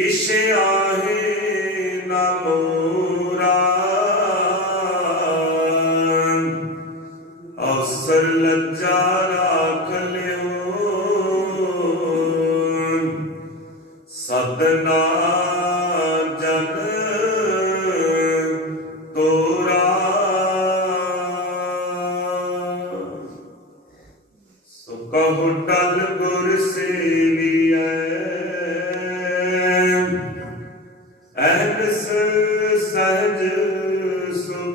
Ishe a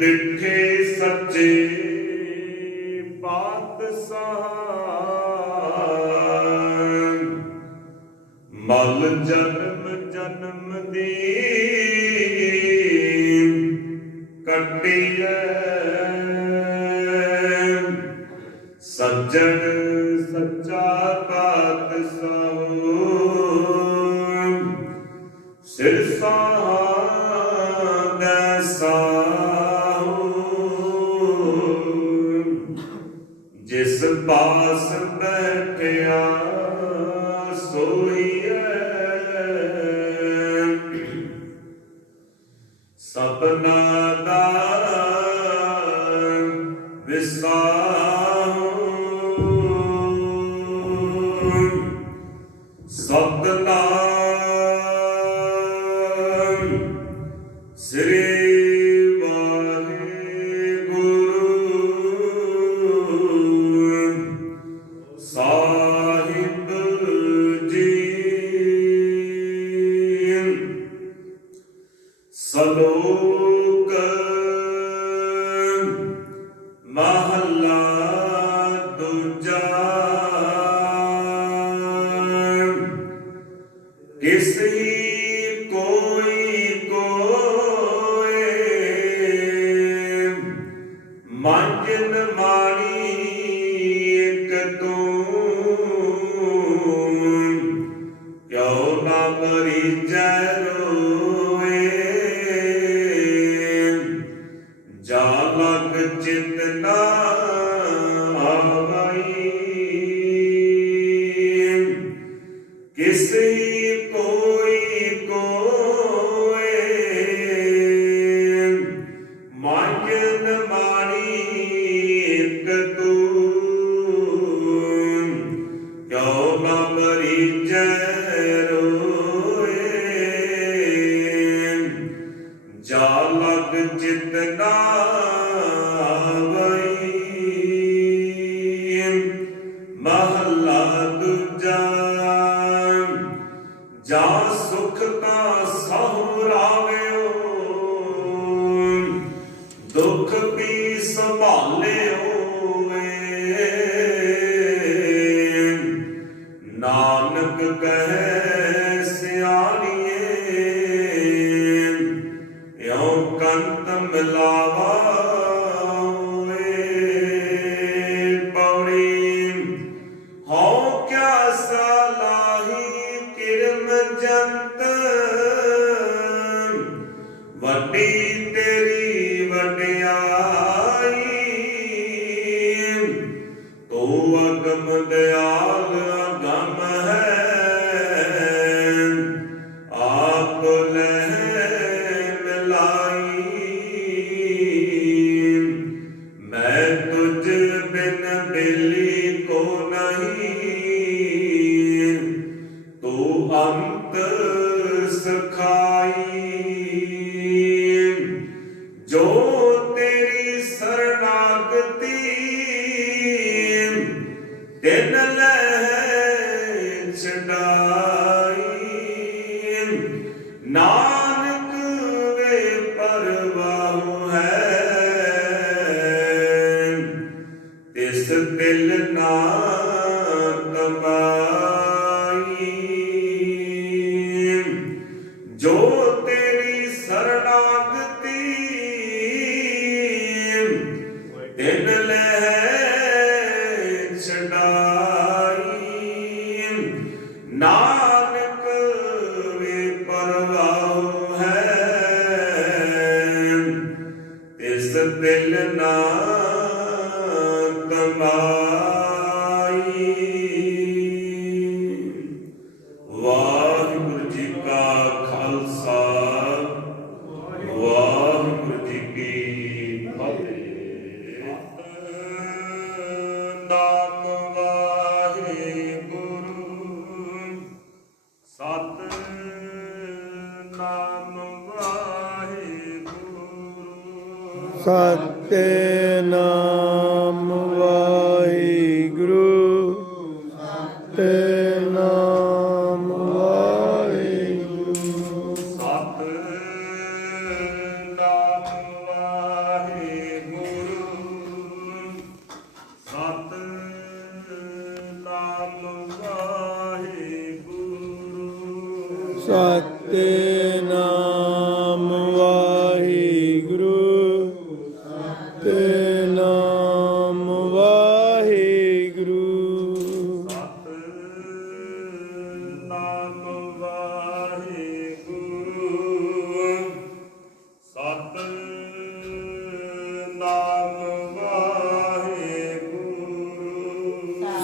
ਨਿਠੇ ਸੱਚੇ ਬਾਦਸ਼ਾਹ ਮਲ ਜਨਮ ਜਨਮ ਦੀ ਕੱਟਿਐ। ਸੱਜਣ ਸੱਚਾ ਬਾਦਸ਼ਾਹ ਸਿਰ ਸਾਹ ਦਾ ਸਾਹ। ਪਾਸ ਬੈਠਿਆ ਸੋਈਐ। ਸਭਨਾ ਦਾ ਵਿਸਾ Esse जितना ਪਰਵਾਹੂ ਹੈ। ਤਿਸ ਦਿਲ ਨਾ ਕਮਾਈ। ਜੋ ਤੇਰੀ ਸਰਣਾਗਤੀ ਤਿਨ ਸਤਿਨਾਮ